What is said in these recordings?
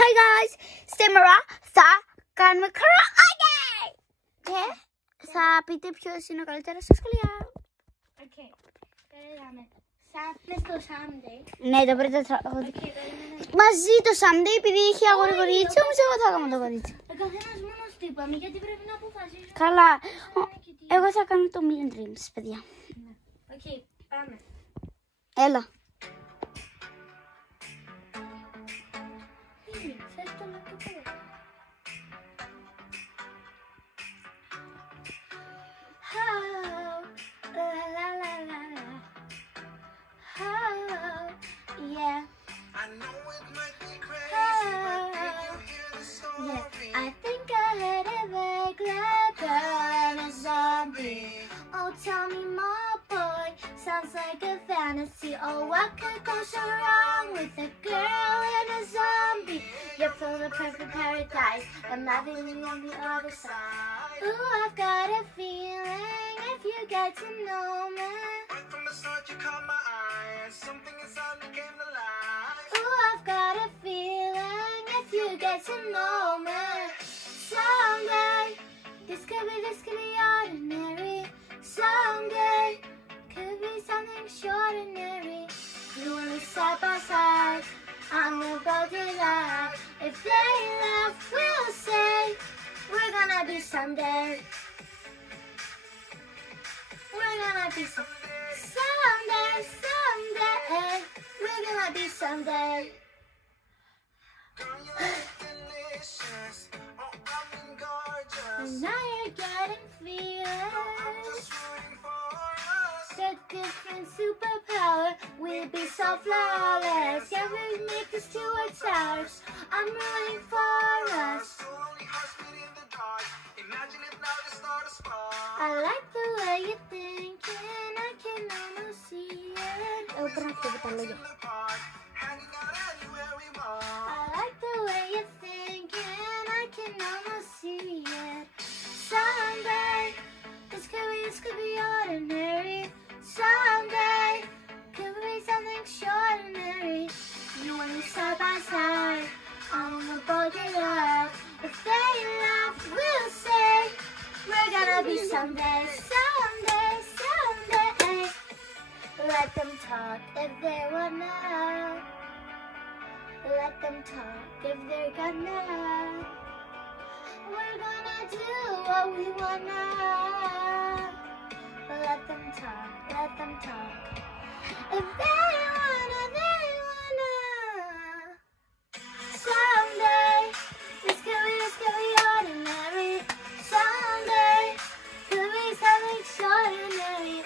Hi guys! Σήμερα θα κάνουμε καραόκε! Και θα πείτε ποιος είναι ο καλύτερος στα σχολεία. Okay. Περίμενε. Σάφνες το Sunday. Ναι, το πρώτο τραγούδι. Μαζί το Sunday, επειδή είχε αγόρι κορίτσι, όμως εγώ θα κάνω το κορίτσι. Ο καθένας μόνος του είπαμε, γιατί πρέπει να αποφασίσουμε. Καλά. Εγώ θα κάνω το Million Dreams, παιδιά. Οκ, πάμε. Έλα. Θες το λεπτό. Yeah. I know it might be crazy, but did you hear the story? Yeah, I think I heard a regular girl and a zombie. Oh, tell me more, boy. Sounds like a fantasy. Oh, what could go so wrong with a girl and a zombie? You're full of perfect paradise. I'm living on the other side. Ooh, I've got a feeling if you get to know me. Right from the start, you caught my eye, and something inside me came to life. Ooh, I've got a feeling if you get to know me. Someday, this could be ordinary. Someday, could be something extraordinary. You and me side by side, I'm about to lie. If they laugh, we'll say, we're gonna be someday. We're gonna be someday, someday. We're gonna be someday. Girl, you look delicious. Oh, I mean gorgeous. And now you're getting I'm feelings. just rooting for us. The different superpower, we'll be so flawless. Yeah, we'll make this to our towers. I'm rooting for us. So only hearts beat in the dark. Imagine if now you start a spark. I like the way you're thinking. I can almost see it. Εγώ πρέπει να φύγω τα λόγια. In the park, hanging out anywhere we want. I like the way you're thinking. I can almost see it. Someday, this could be ordinary. Someday, could be something extraordinary. You and me side by side, on the boat you love. If they laugh, we'll say, we're gonna be someday, someday, someday. Let them talk if they wanna. Let them talk if they're gonna. We're gonna do what we wanna. Let them talk, let them talk. If they wanna, they wanna. Someday, this could be ordinary. Someday, could be something extraordinary.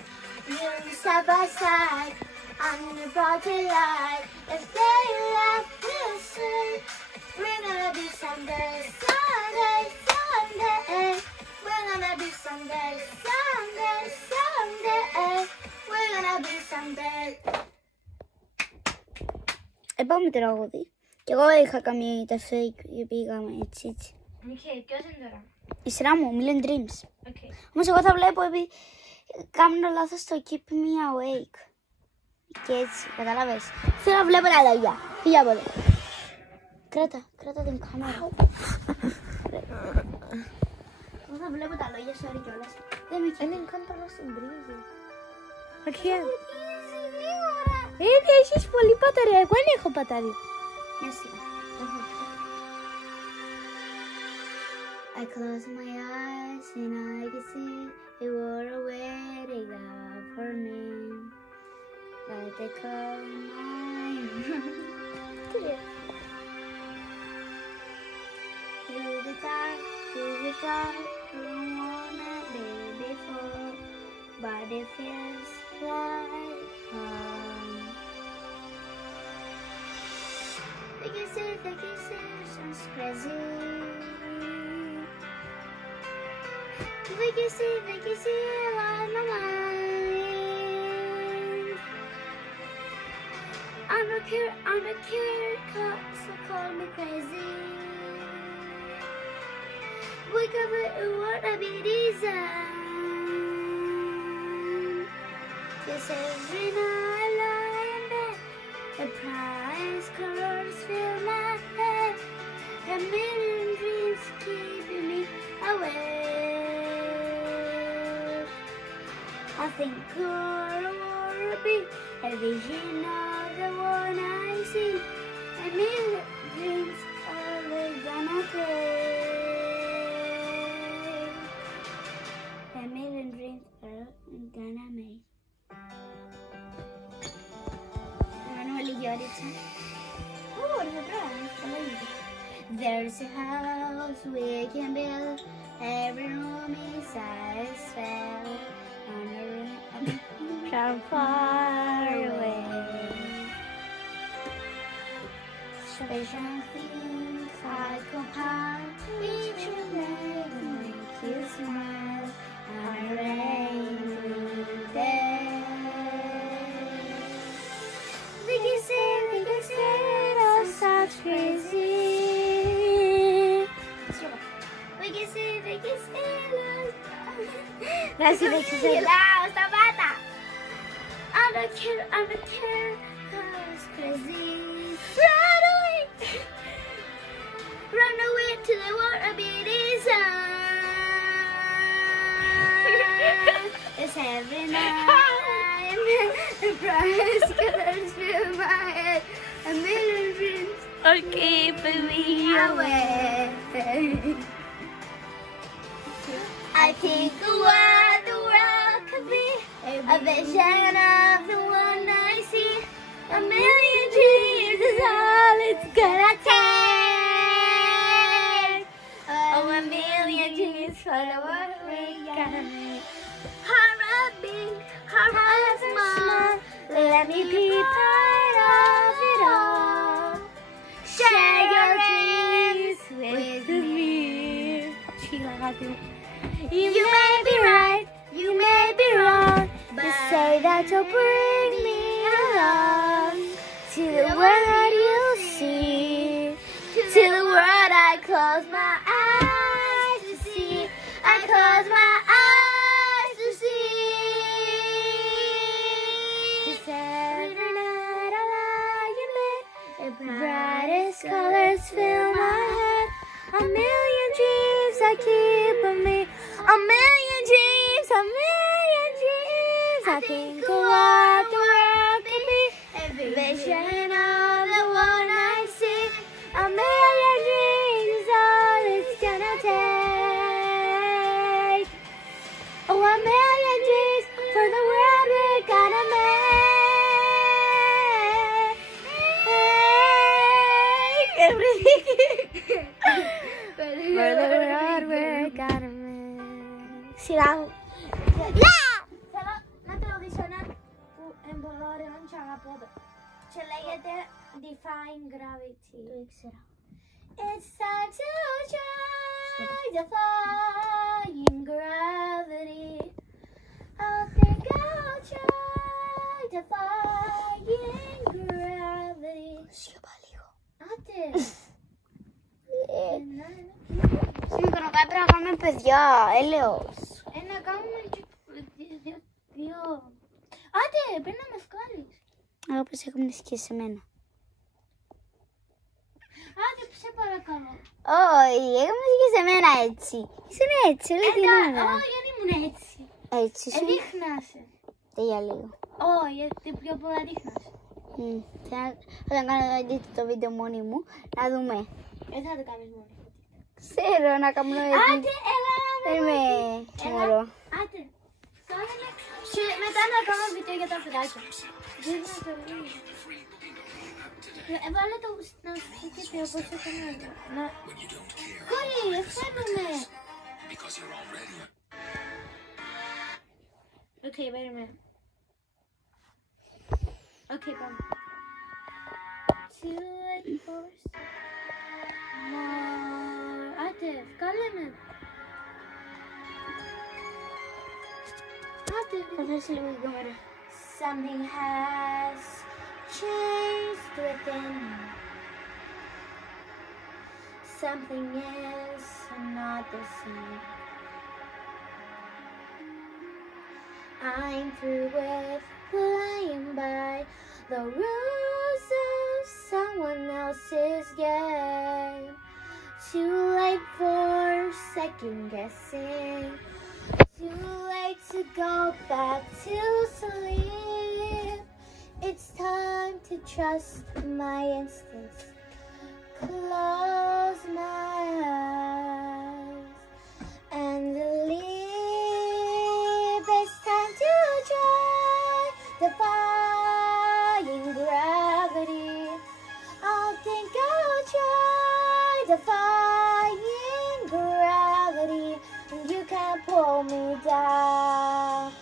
You and me side by side, I'm the broad daylight. If they laugh, we'll say, we're gonna be someday, someday, someday. We're gonna be someday, someday, someday. We're gonna be someday. Επόμενο τραγούδι. Και εγώ είχα καμία τα fake και πήγαμε έτσι. Okay, ποιος είναι τώρα? Η σειρά μου, Million Dreams. Okay. Όμως εγώ θα βλέπω επειδή κάνω λάθος το Keep Me Awake. Και έτσι, καταλάβες. Θέλω να βλέπω τα λόγια. Φύγε από εδώ. Κράτα την κάμερα. Εγώ θα βλέπω τα λόγια, sorry κιόλας. Δεν με κάνει καν πάνω στην πρίζη. Okay. Ήδη έχεις πολύ μπαταρία, εγώ δεν έχω μπαταρία. Μια στιγμή. I close my eyes and I can see you were waiting up for me. But they call mine. Through the dark, don't wanna be before, but it feels like home. The kisses sounds crazy. The kisses on my mind. I'm not care, so call me crazy. Wake up and wanna be designed. Just every night I lie in bed, The prize colors fill my head. A million dreams keeping me awake. I think or be a vision of the one I see. A million dreams always gonna take. A million dreams are gonna make. Manuel y ahorita. Det är bra. There's a house we can build. Every room inside is spell. From far away. Special things I compile. Each will make you smile. On a rainy day. We can say, oh such crazy. We can say, Zapata. I'm the kid, cause crazy. Run away. Run away to the water, beauty sun. It's every night. The bright colors fill my head. A million dreams are keeping me awake. I think of what the world could be. A vision of the one I see. A million dreams is all it's gonna take. Oh, a million dreams for the world we gotta make. Heart small, let me be part of it all. Share your dreams with me. You may be right, you may be wrong, but say that you'll bring me along to the world you'll see, to the world I close my eyes to see, I close my eyes to see. Just every night I lie in bed, the brightest colors fill my head, a million dreams I keep of me. A million dreams, I think of what the world could be. A vision of the one I see. A million dreams is all it's gonna take. Oh, a million dreams for the world we're gonna make. Everything for the world we're gonna make. Silang. Näitä auditionat emboloren changapod. Chelegete define gravity. It's time to try defying gravity. I think I'll try defying gravity. Ate. Σύγχρονο κάτι πρέπει να κάνουμε παιδιά, έλεος. Να κάνουμε δύο. Άντε, πρέπει να με βγάλεις. Όπως έχουμε και σε μένα. Άντε, σε παρακαλώ. Όχι, έχουμε και σε μένα έτσι. Ήσουν έτσι, όλη την ώρα. Όχι, γιατί ήμουν έτσι. Έτσι σου. Δείχνασαι. Για λίγο. Όχι, γιατί πιο πολλά δείχνασαι. Όταν κάνω το βίντεο μόνη μου, να δούμε. Δεν θα το κάνεις μόνη. Ξέρω να κάνω έτσι. Άντε, έλα. Είμαι μωρό. Άντε. Μετά να κάνω βίντεο για τα παιδάκια. Δείχνω το βίντεο. Βάλε το να σκεφτείτε όπως το κάνω. Κόρη, φεύγουμε. Οκ, περίμενε. Οκ, πάμε. 2 force. More. Άντε, βγάλε με. Άντε, θα θέσει λίγο η κάμερα. Something has changed within me. Something is not the same. I'm through with playing by the rules someone else's game. Too late for second guessing. Too late to go back to sleep. It's time to trust my instincts. Close my eyes and leap. It's time to try defying gravity. I think I'll try defying gravity, and you can't pull me down.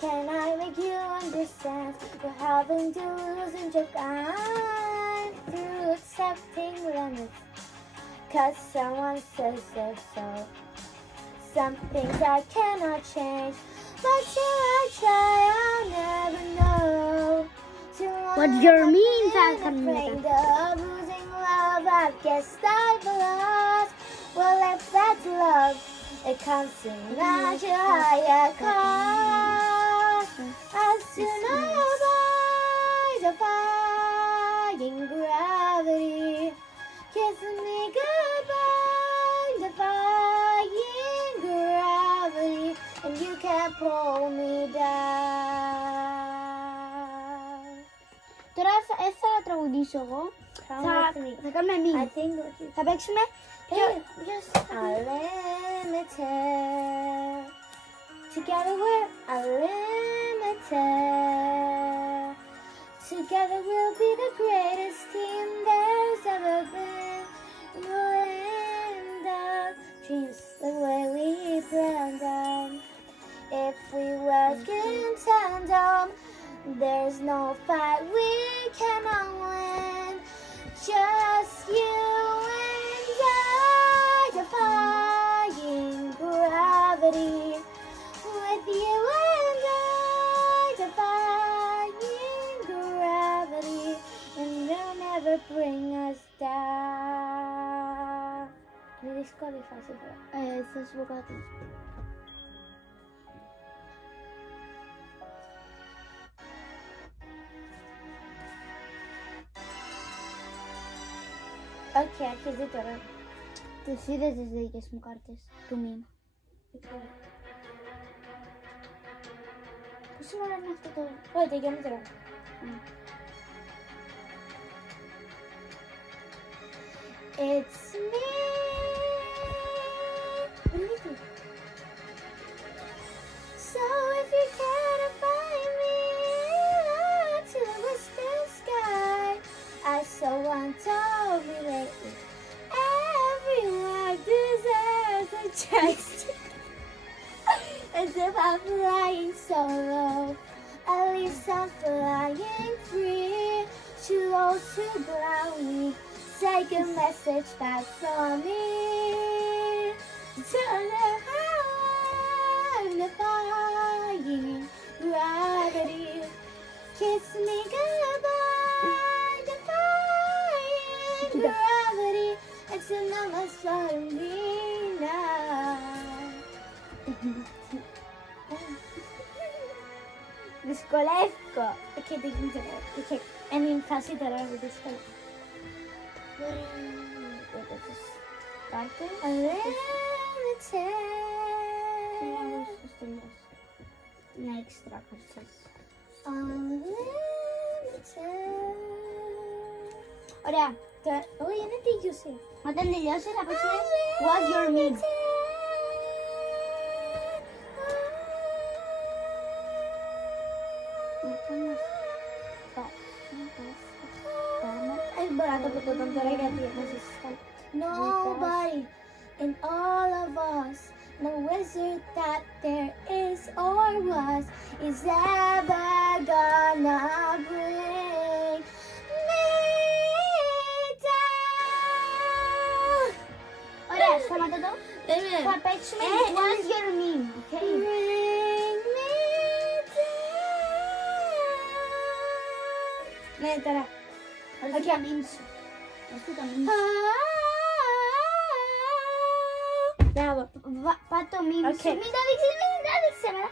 Can I make you understand? We're having to lose your time through accepting limits, 'cause someone says they're so. Some things I cannot change, but till I try, I'll never know. What do you mean, Afraid of losing love, I guess I've lost. Well, if that's love, it comes to such a higher cost. As soon as I defying gravity, kiss me goodbye, defying gravity, and you can't pull me down. Τώρα θα τραγουδήσω εγώ. Θα κάνουμε εμείς. Θα παίξουμε. Just unlimited. Together we're unlimited. Together we'll be the greatest team there's ever been. We'll end up dreams the way we planned them. If we work in tandem, there's no fight we cannot win. Just you and I, defying gravity. With you and I, defying gravity, and they'll never bring us down. Me disqualifies it. Θα σου πω κάτι. Okay, αρχίζει τώρα. Τις είδες τις δικές μου κάρτες του μήμα. Πόση ώρα είναι αυτό το... Όχι, τελειώνει τώρα. It's me. So if you can't find me to the western sky, I so want told me lately, everyone deserves a chance. As if I'm flying solo, at least I'm flying free. To those who ground me, take a message back from me. Tell them how I'm defying gravity. Kiss me goodbye, defying gravity. It's another side of me now. Δυσκολεύκω. Και δεν γίνεται. Είναι η φάση τώρα που δυσκολεύω. Κάρτες. Είναι έξτρα κάρτες. Ωραία. Όχι, είναι τελειώσει. Όταν τελειώσει θα παίξουμε What's Your Meme. Nobody in all of us, no wizard that there is or was, is ever gonna bring me down. Ωραία, σταματώ εδώ. Θα παίξουμε What's Your Meme, okay? Bring me down. Ναι, τώρα. Όχι, τα meme σου. Όχι, τα meme σου. Μπράβο. Πάτε το meme σου. Μην τα δείξεις, μην τα δείξεις εμένα.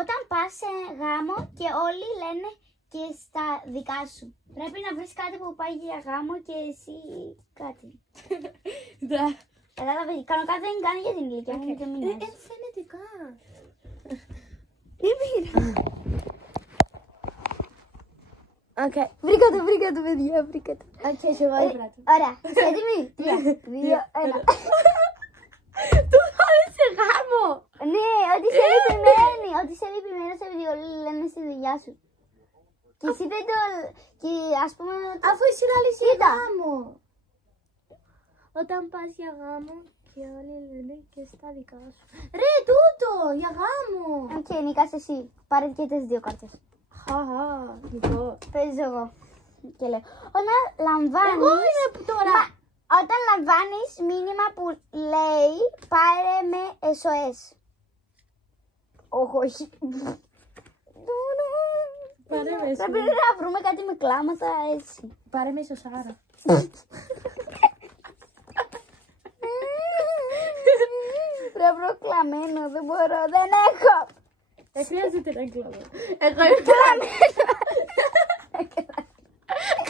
Όταν πας σε γάμο και όλοι λένε και στα δικά σου. Πρέπει να βρεις κάτι που πάει για γάμο και εσύ κάτι. Ναι. Κατάλαβες, κανονικά δεν κάνει για την ηλικία μου και μην νοιάζει. Δεν φαίνεται καν. Οκ. Βρήκα το παιδιά, βρήκα το. Οκ, σε εγώ έβρα το. Ωραία, είσαι έτοιμη. 3, 2, 1. Του άρεσε γάμο. Ναι, ότι είσαι λυπημένη. Ότι είσαι λυπημένος επειδή όλοι λένε στη δουλειά σου. Και εσύ δεν το... Και ας πούμε... Αφού εσύ λαλείς για γάμο. Όταν πας για γάμο και όλοι λένε και στα δικά σου. Ρε, τούτο, για γάμο. Οκ, νικάς εσύ. Πάρε και τις 2 κάρτες. Χαχα, λοιπόν. Παίζω εγώ. Και λέω, όταν λαμβάνεις... Εγώ είμαι τώρα. Όταν λαμβάνεις μήνυμα που λέει πάρε με SOS. Όχι. Πάρε με Πρέπει να βρούμε κάτι με κλάματα έτσι. Πάρε με σωσάρα. Πρέπει να βρω κλαμμένο, δεν μπορώ, δεν έχω. Δεν χρειάζεται να κλαμμένο. Εγώ είμαι κλαμμένο.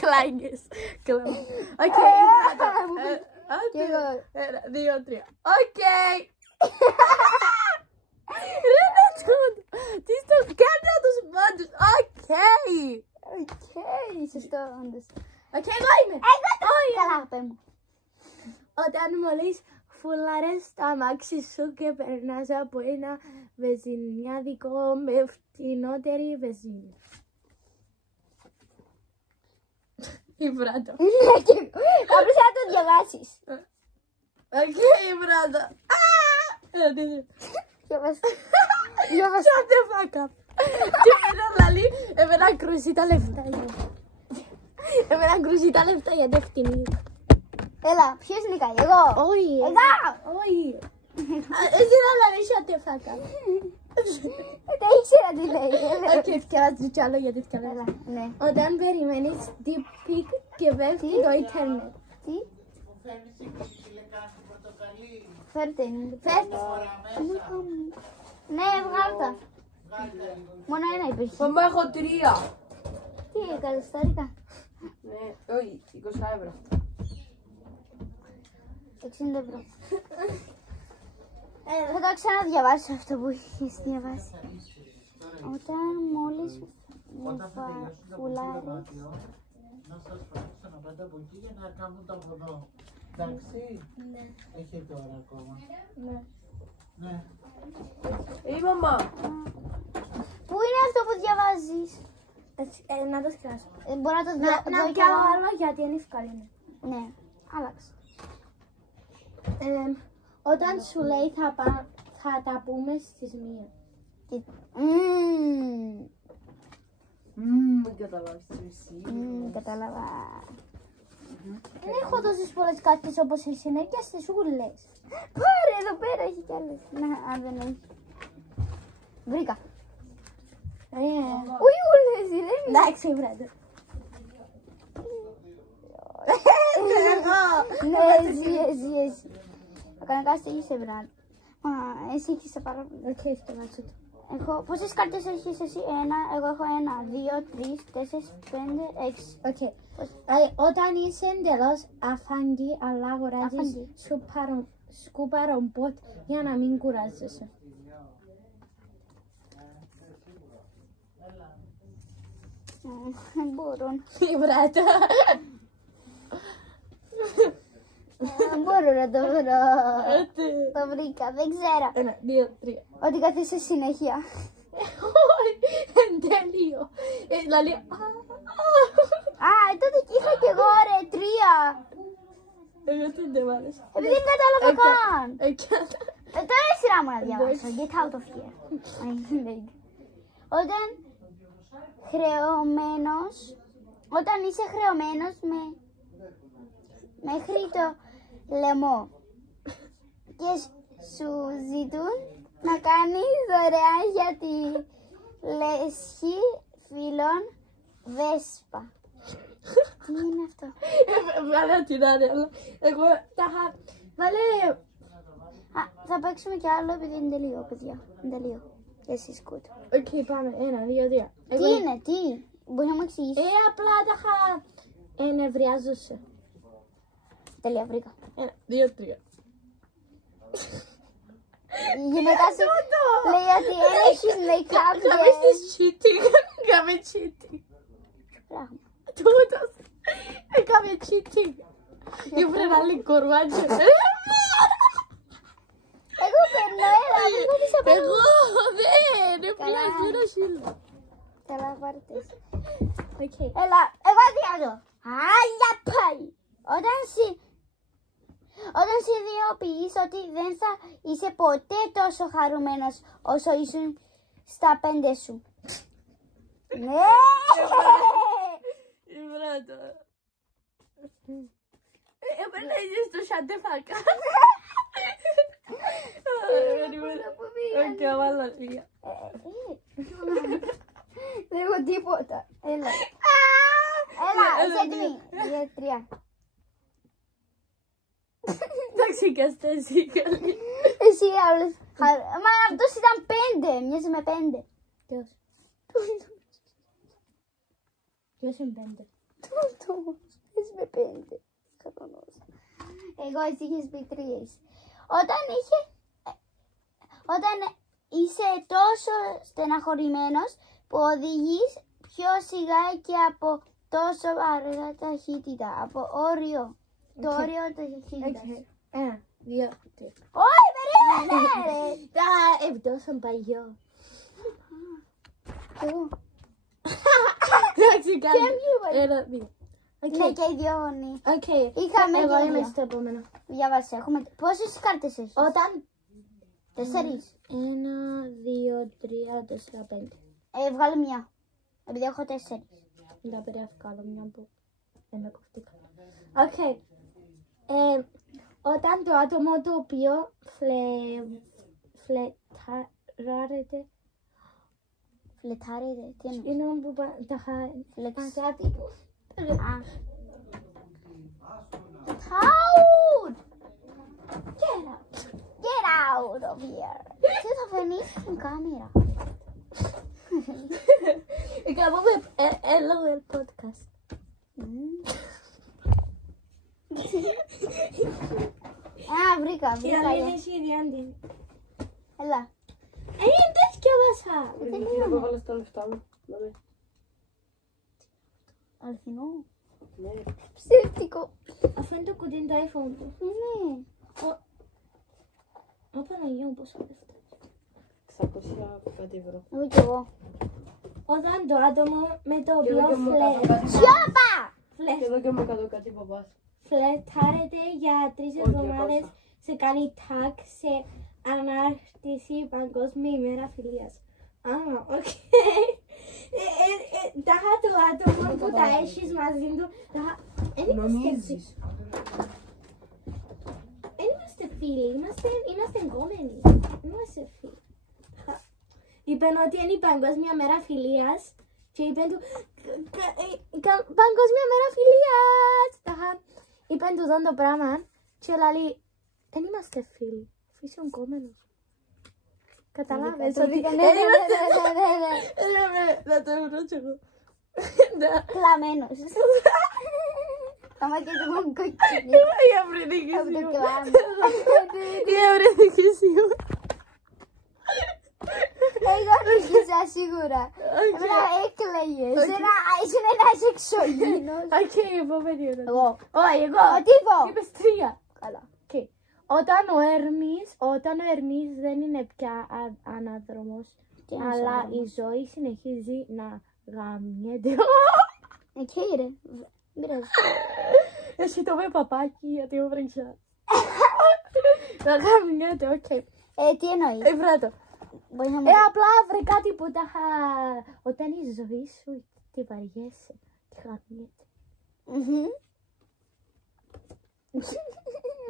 Κλάγκες. Κλαμμένο. Οκ, Και εγώ. 1, 2, 3. Οκ. Ρε να τούτο. Τι στο κάτω τους πάντους. Οκ. Οκ, σωστό όντως. Οκ, εγώ είμαι. Καλά, πέ μου. Όταν μόλις φουλάρες το αμάξι σου και περνάς από ένα βενζινιάδικο με φτηνότερη βενζίνη. Η βράδο. Ναι, και απλώς να το διαβάσεις. Οκ, η βράδο. Διαβάσεις. Shut the fuck up. Και εμένα λαλεί, εμένα κρούσει τα λεφτά. Εμένα κρούσει τα λεφτά γιατί φτηνή. Έλα, ποιος νικάει, εγώ. Όχι. Εγώ. Όχι. Εσύ να λαλείς shut the fuck up. Δεν ήξερα τι λέει. Οκ, φτιάξω κι άλλο γιατί φτιάξω. Έλα, ναι. Όταν περιμένεις deep peak και πέφτει το ίντερνετ. Τι. Φέρτε είναι. Φέρτε. Ναι, βγάλω τα. Μόνο ένα υπήρχε. Μαμά, έχω 3. Τι, καλωστάρικα. Ναι, όχι, 20 ευρώ. 60 ευρώ. Θα το ξαναδιαβάσω αυτό που είχες διαβάσει. Όταν μόλις μου φουλάρεις. Να σας φροντίσω να πάτε από εκεί για να κάνουν τα βοδό. Εντάξει. Ναι. Έχετε ώρα ακόμα. Ναι. Ναι. Η μαμά. Πού είναι αυτό που διαβάζεις. Να το σκάσω. Μπορώ να το Να δω κι πιάω άλλο. άλλο γιατί είναι ευκολύνο. Ναι, άλλαξε. Όταν σου λέει θα τα πούμε στις 1. Μην καταλάβεις εσύ. Κατάλαβα. Δεν έχω τόσες πολλές κάρτες όπως εσύ, είναι και στις ούλες. Πάρε, εδώ πέρα έχει κι άλλες. Να, αν δεν έχει. Βρήκα. Ui, ούλες, ηρέμη. Εντάξει, βράδυ. Ναι, εσύ. Κανονικά στείλησε βράδυ. Μα, εσύ έχεις σε πάρα πολύ. Οκ, σταμάτησε το. Πόσες κάρτες έχεις εσύ? Εγώ έχω 1, 2, 3, 4, 5, 6. Οκ. Όταν είσαι εντελώς αφάντη, αλλά αγοράζεις σκούπα ρομπότ για να μην κουράζεσαι. Δεν μπορώ. Η βράδυ. Δεν μπορώ να το βρω. Το βρήκα, δεν ξέρω. 1, 2, 3. Ότι καθίσαι συνέχεια. Όχι, εν τέλειο. Δηλαδή, Τότε και είχα κι εγώ ρε, 3. εγώ δεν μ' άρεσε. Επειδή δεν κατάλαβα καν. Τώρα είναι σειρά μου να διαβάσω. Get out of here. Όταν είσαι χρεωμένος μέχρι το λαιμό και σου ζητούν να κάνεις δωρεάν για τη λέσχη φίλων Βέσπα. Τι είναι αυτό? Βγάλε την άδεια, αλλά εγώ τα είχα... Βάλε... Θα παίξουμε κι άλλο επειδή είναι τελείω, παιδιά. Είναι τελείω. Και εσείς κούτ. Οκ, πάμε. 1, 2, 3. Τι είναι, τι? Μπορεί να μου εξηγήσεις. Απλά τα είχα ενευριάζωσε. Τέλεια, βρήκα. 1, 2, 3. Η γυναίκα σου λέει ότι δεν έχεις make-up Κάμε στις cheating. Κάμε cheating. πράγμα. Τούτος. Έκαμε cheating. Ήβρε ένα λικορμάτσιο. Εγώ περνώ, έλα, μην πέτεις από Εγώ δεν. Έπιασε ένα σύλλο. Καλά, πάρτε. Οκ. Έλα, εγώ διάζω. Άλλα πάει. Όταν συνειδητοποιείς ότι δεν θα είσαι ποτέ τόσο χαρούμενος όσο ήσουν στα 5 σου. Ναι! Ήβρατο. Έπαιρνα είσαι στο σαντεφάκα. Οκ, βάλω λίγα. Δεν έχω τίποτα. Έλα. Έλα, είσαι έτοιμη. 2, 3. Εντάξει, και εσύ καλή. Εσύ άλλος. Μα αυτός ήταν 5. Μοιάζει με 5. Ποιος? Ποιος είναι 5? Μοιάζει με 5. Κατονός. Εγώ εσύ είχες πει 3. Όταν είσαι τόσο στεναχωρημένος που οδηγείς πιο σιγά και από τόσο αργά ταχύτητα. Από όριο. Το όριο ταχύτητας. 1, 2, 3. Όχι, περίμενε ρε. Τόσο παλιό. Εγώ. Εντάξει, Ποιο είναι 1, 2. Ναι, και οι δύο γονείς. Οκ. Είχαμε Εγώ και είμαι δύο. στο επόμενο. Διάβασε, έχουμε... Πόσες κάρτες έχεις? Όταν 4. 1, 2, 3, 4, 5. Βγάλω μια. Επειδή έχω 4. Δεν περιγράφηκα άλλο μια που δεν με κοφτήκα. Οκ. Όταν το άτομο το οποίο φλετάρεται. Φλετάρετε, τι εννοείς? Είναι που τα φλετάρεται. Out! Get out of here. Τι θα φανείς στην κάμερα? Κάνουμε LOL podcast. Βρήκα. Η Αλήνα είναι Συριάντη. Έλα. Είναι τέτοια βασά. Δεν θα βάλω στα λεφτά μου. Αληθινό. Ναι. Ψεύτικο. Αυτό είναι το κουτί του iPhone του. Ναι. Ω Παναγία μου, πόσα λεφτά. 600 κάτι ευρώ. Εγώ κι εγώ. Όταν το άτομο με το οποίο Σιώπα! Και εδώ και μου κάτω κάτι παπάς. φλετάρεται για 3 εβδομάδες σε κάνει tag σε ανάρτηση Παγκόσμια ημέρα φιλίας. Οκ. Τάχα το άτομο που τα έχεις μαζί του. Νομίζεις. Δεν είμαστε φίλοι, είμαστε εγκόμενοι. Είμαστε φίλοι. Είπαν ότι είναι η Παγκόσμια μέρα φιλίας και είπαν του Παγκόσμια μέρα φιλίας. Είπαν του το πράγμα και λέει δεν είμαστε φίλοι, είσαι εγκόμενος. Καταλάβες ότι δεν είμαστε. Να το βρω κι εγώ. Κλαμμένος. Τα μάτια του μου κοκκίνη. Η αυρενική Από το σου. κλάμα. Η αυρενική σου. Εγώ νίκησα σίγουρα. Εμένα έκλαιγες. Είσαι ένας εξωγήινος. Οκ, επόμενη ερώτηση. Εγώ. Όχι, εγώ. Ο τύπο. Είπες 3. Καλά. Όταν ο Ερμής δεν είναι πια ανάδρομος, Τι είναι αλλά ανάδρομος? η ζωή συνεχίζει να γαμιέται. Εκεί ρε. Μοιράζει. Εσύ το με παπάκι γιατί μου βρήκα. Να γαμιέται, οκ. Τι εννοείς? Βράτο. Μπορεί να μου... Απλά βρε κάτι που τα είχα... Όταν η ζωή σου τη βαριέσαι, τη γαμιέται.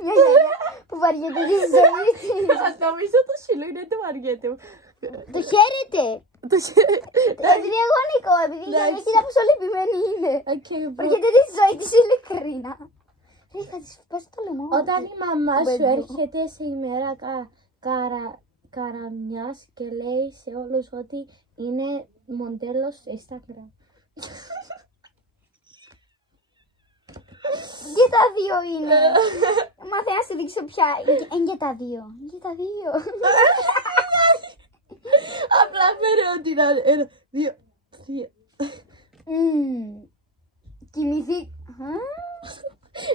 Μια γιαγιά που βαριέται τη ζωή της. Νομίζω το σύλλο είναι το βαριέται. Το χαίρεται. Επειδή εγώ νικώ, επειδή η γιαγιά κοίτα πόσο λυπημένη είναι. Βαριέται τη ζωή της ειλικρίνα. Ρε, θα της πας το λαιμό. Όταν η μαμά σου έρχεται σε ημέρα καραμιάς και λέει σε όλους ότι είναι μοντέλο στο Instagram. Και τα δύο είναι. Μάθε να σου δείξω πια. Είναι και τα δύο. Και τα δύο. Απλά φέρε ότι είναι 1, 2, 3. Κοιμηθεί.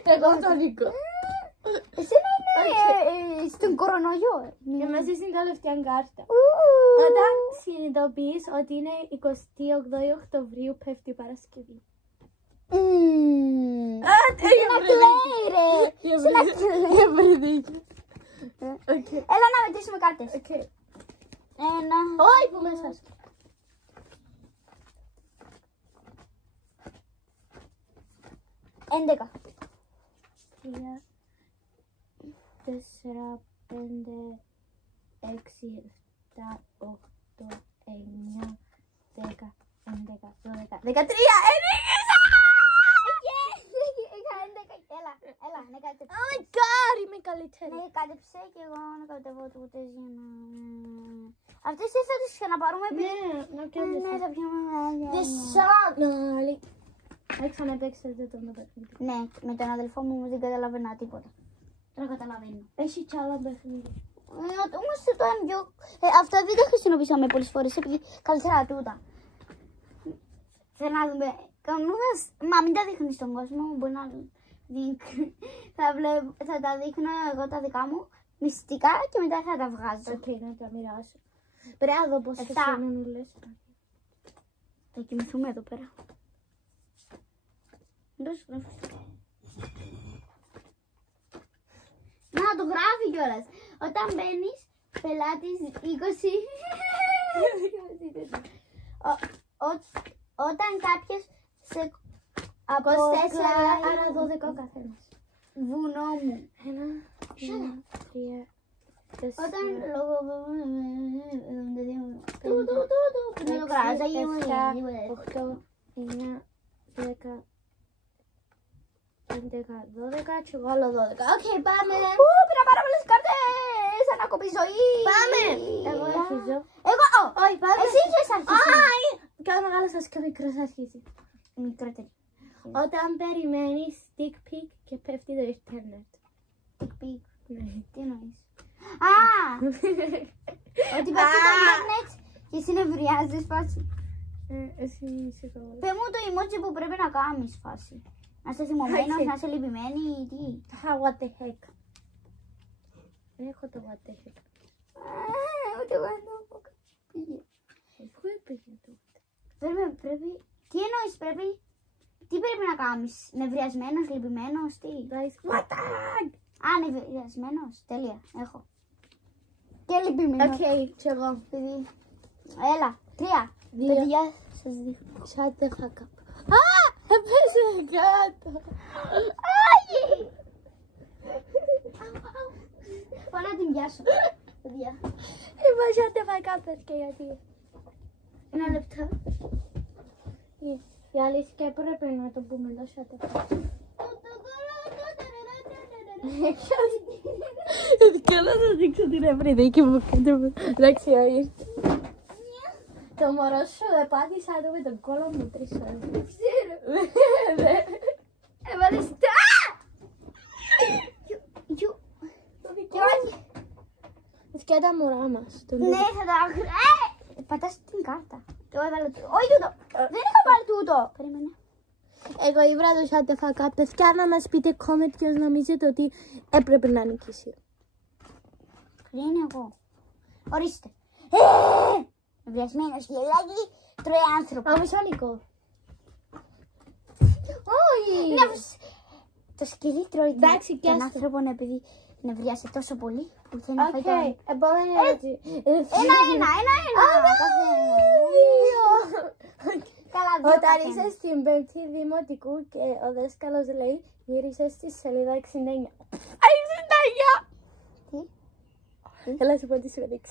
Εγώ το νίκω. Εσένα είναι στον κορονοϊό. Εμάς είναι τελευταία κάρτα. Όταν συνειδητοποιείς ότι είναι 28 Οκτωβρίου πέφτει η Παρασκευή. Είναι να κλαίει ρε. Είναι να κλαίει. Έλα να μετρήσουμε κάρτες. 1. Όχι που μέσα σου. 11. 3, 4, 5, 6, 7, 8, 9, 10, 11, 12, 13. Ενίκησα! Έλα, ναι κάτεψε. Oh my god, είμαι καλύτερη. Ναι, κάτεψε και εγώ να κατεβώ το κουτέζι. Αυτές τις θα τις ξαναπαρούμε επειδή... να Ναι, θα πιούμε μάγια. The song. Δεν ξαναπαίξετε τον παιχνίδι. Ναι, με τον αδελφό μου δεν καταλαβαίνα τίποτα. Τώρα καταλαβαίνω. Έχει κι άλλα παιχνίδι. Όμως το M2, αυτά δεν τα χρησιμοποιήσαμε πολλές φορές επειδή καλύτερα τούτα. Θέλω να δούμε, κανόνας, μα μην τα δείχνεις στον κόσμο, μπορεί να θα τα δείχνω εγώ τα δικά μου μυστικά και μετά θα τα βγάζω. Οκ, να τα μοιράσω. Πρέπει να δω πώς θα σημαίνουν όλες. Θα κοιμηθούμε εδώ πέρα. Να το γράφει κιόλας. Όταν μπαίνεις, πελάτης 20. Όταν κάποιος σε 24, άρα 12 ο καθένας. βουνό μου. 1, 2, 3, 4, Όταν λόγω... 8, 9, 10, 11, 12 και εγώ άλλο 12. Οκ, πάμε. Πήρα πάρα πολλές κάρτες. Ανάκοπη ζωή. Πάμε. Εγώ αρχίζω. Εγώ, Όχι, πάμε. εσύ είχες αρχίσει. Κάνω μεγάλο σας και μικρός αρχίζει. Μικρότερη. Όταν περιμένεις stick pic και πέφτει το ίντερνετ. Τικ-πικ. Ναι. Τι εννοείς? Α! Ότι πας στο ίντερνετ και εσύ νευριάζεις φάση. Εσύ είσαι το... Πες μου το emoji που πρέπει να κάνεις φάση. Να είσαι θυμωμένος, να είσαι λυπημένη ή τι. What the heck. Δεν έχω το what the heck. Ούτε εγώ δεν το έχω. Πήγε. Πού έπαιζε το? Πρέπει... Τι εννοείς πρέπει... Τι πρέπει να κάνεις, νευριασμένος, λυπημένος, τι. What the heck. Α, νευριασμένος, τέλεια, έχω. Και λυπημένος. Οκ, κι εγώ. Έλα, 3. Παιδιά, σας δείχνω. Shut the fuck up. Α, έπαιζε κάτω. Άγι! Πάω να την πιάσω, παιδιά. Είπα shut the fuck up, και γιατί. Ένα λεπτό. Η αλήθεια πρέπει να το πούμε το shut the fuck up. Θέλω να δείξω την ευρυδίκη μου κάτω. Εντάξει, ήρθε. Το μωρό σου επάτησα το με τον κόλλο μου 3 ώρες. Ξέρω. Έβαλες τα! Και όχι. Ευκαιρία τα μωρά μας. Ναι, θα τα... Πατάς την κάρτα. Το έβαλα τούτο. Όχι τούτο. Δεν είχα βάλει τούτο. Περίμενε. Εγώ ήβρα το shut the fuck up. Παιδιά, να μας πείτε comment ποιος νομίζετε ότι έπρεπε να νικήσει. Ποια είναι εγώ. Ορίστε. Βιασμένος γελάκι τρώει άνθρωπο. Όμως ο Νικό. Όχι. Το σκυλί τρώει τον άνθρωπο επειδή νευριάσε τόσο πολύ που θέλει να φάει το άλλο. Επόμενη ερώτηση. Ένα. Καλά, Όταν είσαι στην πέμπτη δημοτικού και ο δάσκαλος λέει γύρισε στη σελίδα 69. 69! Τι? Έλα σου πω τι σημαίνει 69.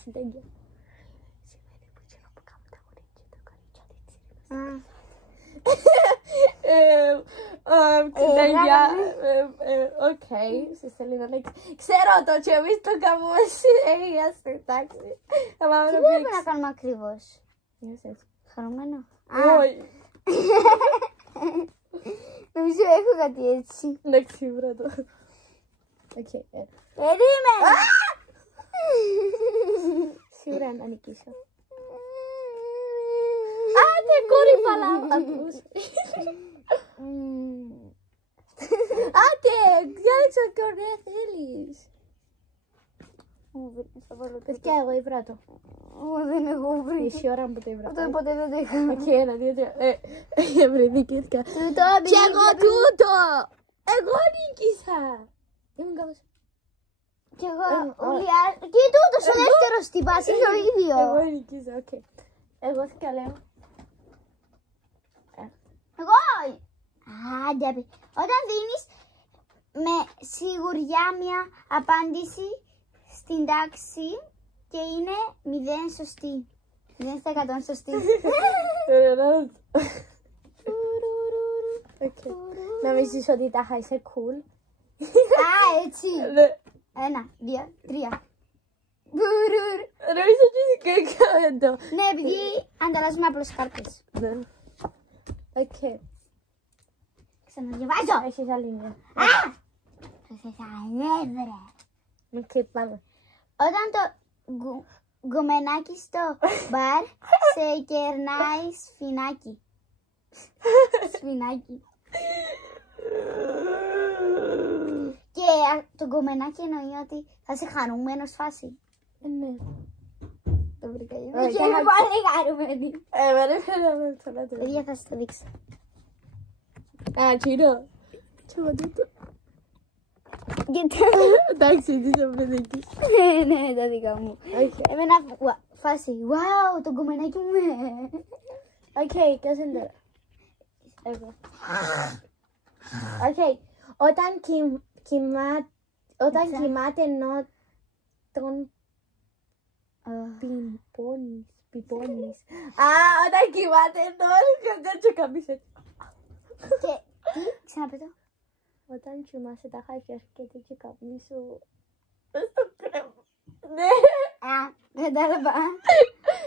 Σημαίνει που ξέρω που κάνουν τα γονίκια και το κορίτσια έτσι. Οκ, στη σελίδα 6. Ξέρω το και εμείς το κάνουμε στην τάξη. Τι πρέπει να κάνουμε ακριβώς? Χαρούμενο. Όχι. Νομίζω έχω κάτι έτσι. Εντάξει, βρω το. Οκ. Περίμενε. Σίγουρα να νικήσω. Άντε, κόρη παλάβατος. Άντε, διάλεξα και ωραία θέλεις. Παιδιά, εγώ ήβρα το. Δεν έχω βρει. Μισή ώρα που το ήβρα. Ποτέ δεν το είχα. Οκ, 1, 2, 3. Ευρεθήκηκα. Τούτο, Και εγώ τούτο. Εγώ νίκησα. Ήμουν κάπως. Κι εγώ, και τούτος ο δεύτερος τυπάς, είναι το ίδιο. Εγώ νίκησα, οκ. Εγώ τι καλέω. Εγώ, άντε, όταν δίνεις με σιγουριά μια απάντηση στην τάξη και είναι 0 σωστή. 0% σωστή. Νομίζεις ότι τάχα είσαι cool. Α, έτσι. 1, 2, 3. Νομίζω ότι είσαι κακά. Ναι, επειδή ανταλλάσσουμε απλώς κάρτες. Οκ. Ξαναδιαβάζω. Έχεις άλλη μια. Α! Προσεχαλεύρε. Οκ, πάμε. Όταν το γκομενάκι στο μπαρ σε κερνάει σφινάκι. Σφινάκι. Και το γκομενάκι εννοεί ότι θα είσαι χαρούμενος φάση. Ναι. Το βρήκα εγώ. Και είμαι πολύ χαρούμενη. Δεν φαίνομαι τώρα το. Παιδιά, θα σας το δείξω. Α, τσίρο. Και εγώ τούτο. Γιατί... Εντάξει, τι είσαι παιδική. Ναι, τα δικά μου. Εμένα φάση. Wow, το γκομενάκι μου. Οκ, ποιος είναι τώρα. Εγώ. Οκ, όταν κοιμάται ενώ τον πιπώνεις. Α, όταν κοιμάται ενώ δεν καμπείς έτσι. Και τι, ξαναπέτω. Όταν κοιμάσαι τα χάρια σου και τι καμπείς σου. Στο κρέμα. Ναι. Α, κατάλαβα.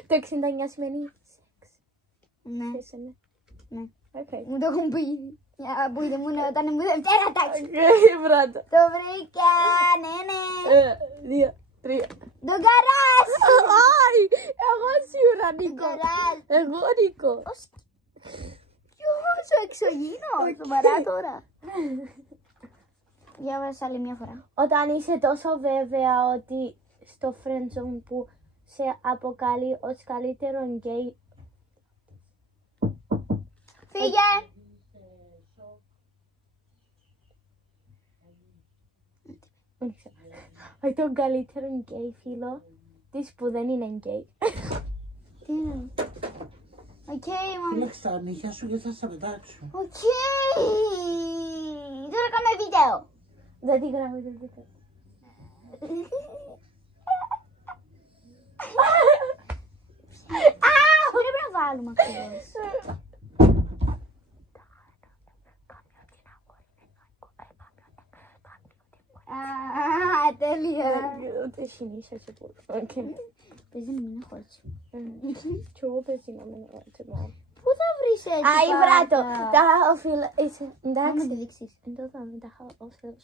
Το 69 σημαίνει σεξ. Ναι. Ναι. Μου το έχουν πει. Για που ήμουν όταν ήμουν Δευτέρα τάξη. Βράτο. Το βρήκα, ναι. 1, 2, 3. Το γκαράζ. Όχι, εγώ σίγουρα νίκω. Εγώ νίκω. Ποιος ο εξωγήινος, το παρά τώρα. Διάβασα άλλη μια φορά. Όταν είσαι τόσο βέβαια ότι στο friendzone που σε αποκαλεί ως καλύτερο γκέι. Φύγε. Όχι τον καλύτερο γκέι φίλο της που δεν είναι γκέι. Τι είναι. Οκ, μαμά. Φύλαξε τα νύχια σου γιατί θα σε πετάξω. Οκ. Τώρα κάνουμε βίντεο. Δεν τη γράφω, δεν τη γράφω. Πρέπει να βάλουμε ακριβώς. Α, τέλεια. Ούτε συνήθω σε πολύ. Παίζει να μην χωρίσει. Και εγώ παίζει να μην χωρίσει. Πού θα βρεις έτσι Α, η βράτο. Τα οφείλω. Να Εντάξει. με δείξεις. Εδώ θα με τα οφείλω.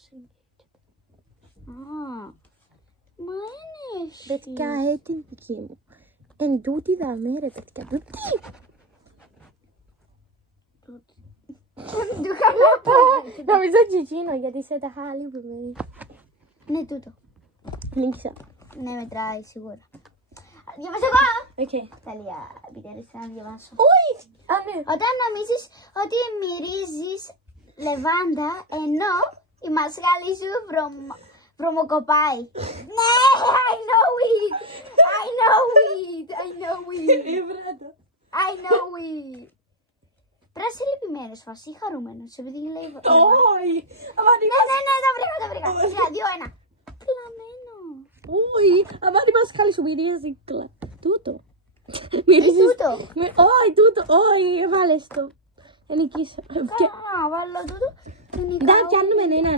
Μα είναι εσύ. Παιδιά, την δική μου. Εν τούτη δαμέ ρε παιδιά. Τούτη. Του χαμάπα. Νομίζω τσιτσίνο γιατί σε τα χάλη που μένει. Ναι, τούτο. Νίξα. Ναι, μετράει σίγουρα. Διαβάσω εγώ. Οκ. Τέλεια, επιτέλους να διαβάσω. Όχι. Α, ναι. Όταν νομίζεις ότι μυρίζεις λεβάντα, ενώ η μασχάλη σου βρωμοκοπάει. Ναι, I know it. I know it. I know it. Η βράτο. I know it. Πρέπει να είσαι λυπημένος, φασί χαρούμενος, επειδή λέει... Όχι. Ναι, τα βρήκα. 3, 2, 1. Κλαμμένο. Όχι. Άμα η μασχάλη σου μυρίζει κλα. Τούτο. Τούτο. Όχι, τούτο. Όχι, βάλες το. Ενικήσα. Α, βάλω τούτο. Da, πιάνουμε ένα.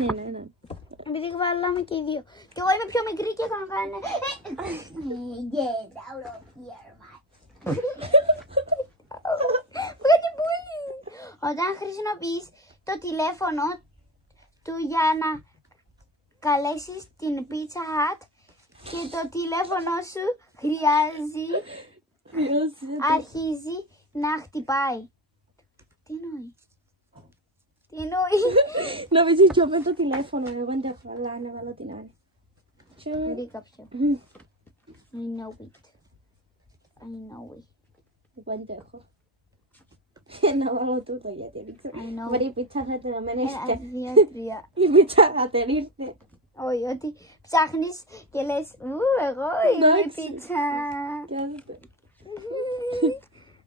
Επειδή βάλαμε και οι δύο. Και εγώ είμαι πιο μικρή και θα κάνω... Get out of here, man. Βγάλε πούλι. Όταν χρησιμοποιείς το τηλέφωνο του για να καλέσεις την Pizza Hut και το τηλέφωνο σου αρχίζει να χτυπάει. Τι εννοεί? Τι εννοεί? Νομίζεις πιο με το τηλέφωνο, εγώ δεν έχω, αλλά να βάλω την άλλη. Βρήκα πια. I know it. Εγώ δεν το έχω. Να βάλω τούτο γιατί δεν ξέρω. Μπορεί η πίτσα θα την αμένεστε. 1, 2, 3. Η πίτσα θα την ήρθε. Όχι, ότι ψάχνεις και λες εγώ είμαι η πίτσα.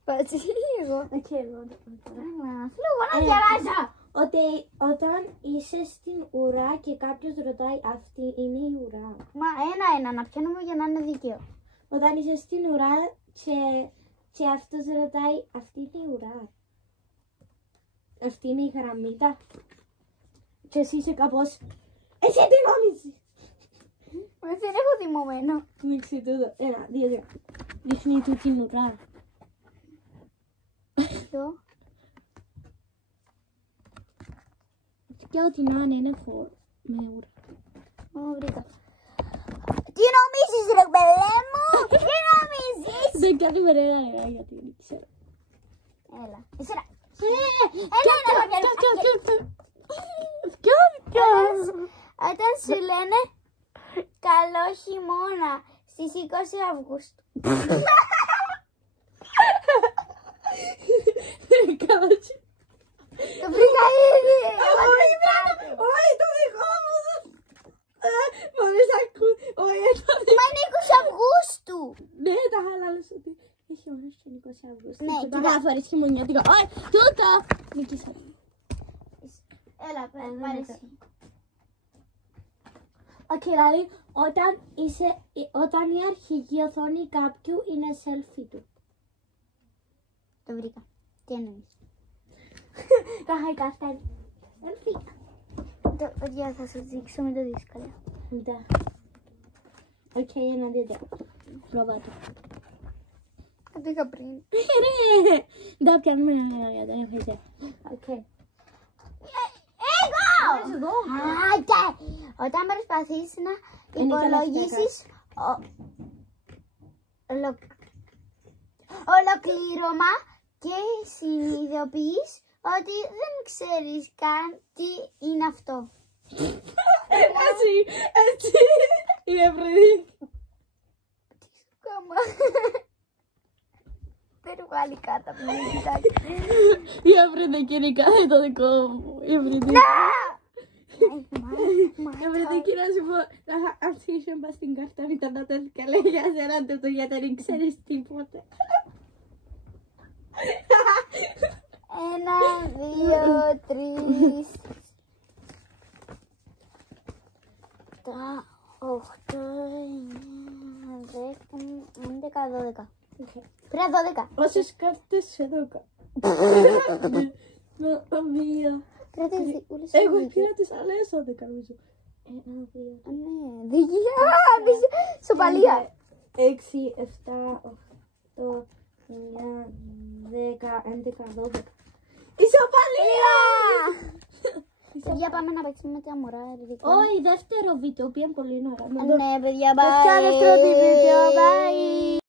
Πάτσε εγώ. Φλούγω να διαβάζω. Ότι όταν είσαι στην ουρά και κάποιος ρωτάει αυτή είναι η ουρά. Μα ένα να πιάνουμε για να είναι δίκαιο. Όταν είσαι στην ουρά και αυτός ρωτάει αυτή είναι η ουρά. Αυτή είναι η γραμμίτα. Και εσύ είσαι κάπως εσύ τι νόμιζεις? Δεν έχω θυμωμένο. Μίξε τούτο. 1, 2, 3. Δείχνει του την ουρά. Αυτό. Και ό,τι να είναι φορ με ουρά. Βρήκα. Τι νομίζεις ρε παιδί μου? Τι νομίζεις? Δεν κάνει μερέρα νερά γιατί δεν ξέρω. Έλα. Εσένα. Όταν σου λένε καλό χειμώνα στις 20 Αυγούστου. Το βρήκα ήδη. Όχι το δικό μου. Μπορείς να ακούς. Μα είναι 20 Αυγούστου. Ναι, τα χαλάλες ότι έχει χειμώνα στην 20 Αυγούστου. Ναι, κοίτα. Να φορείς χειμωνιάτικα. Όχι, τούτα. Νίκησα. Έλα, πάρε εσύ. Οκ, δηλαδή, όταν η αρχική οθόνη κάποιου είναι selfie του. Το βρήκα. Τι εννοείς? Τα είχα αυτά. Selfie. Παιδιά, θα σας δείξω με το δύσκολο. Да. Οκ, 1, 2, 3. Προβάτω. Το είχα πριν. Ναι. Да, πιάνουμε ένα για δεν έχω ιδέα. Οκ. Εγώ! Άντε! Όταν προσπαθείς να υπολογίσεις ολοκλήρωμα και συνειδητοποιείς ότι δεν ξέρεις καν τι είναι αυτό. Έτσι, η Ευρυδίκη. Τι σου κάμα. Δεν βγάλει κάτω από την κοιτάξει. Η Ευρυδίκη είναι κάθε το δικό μου. Η Ευρυδίκη. Η Ευρυδίκη να σου πω, να αρχίσει να πας στην κάρτα μητανάτες και λέει για σένα τούτο γιατί δεν ξέρεις τίποτα. 1, 2, 3. 8, 9, 10, 11, 12. Πήρα 12. Όσες κάρτες σε 12. Μία. Εγώ πήρα τις άλλες 12 νομίζω. 1, 2. Ναι, σοπαλία. 6, 7, 8, 9, 10, 11, 12. Ισοπαλία! Παιδιά, πάμε να παίξουμε με τα μωρά. Όχι, δεύτερο βίντεο, πήγαν πολύ ωραία. Ναι, παιδιά, bye. Δεύτερο βίντεο, bye.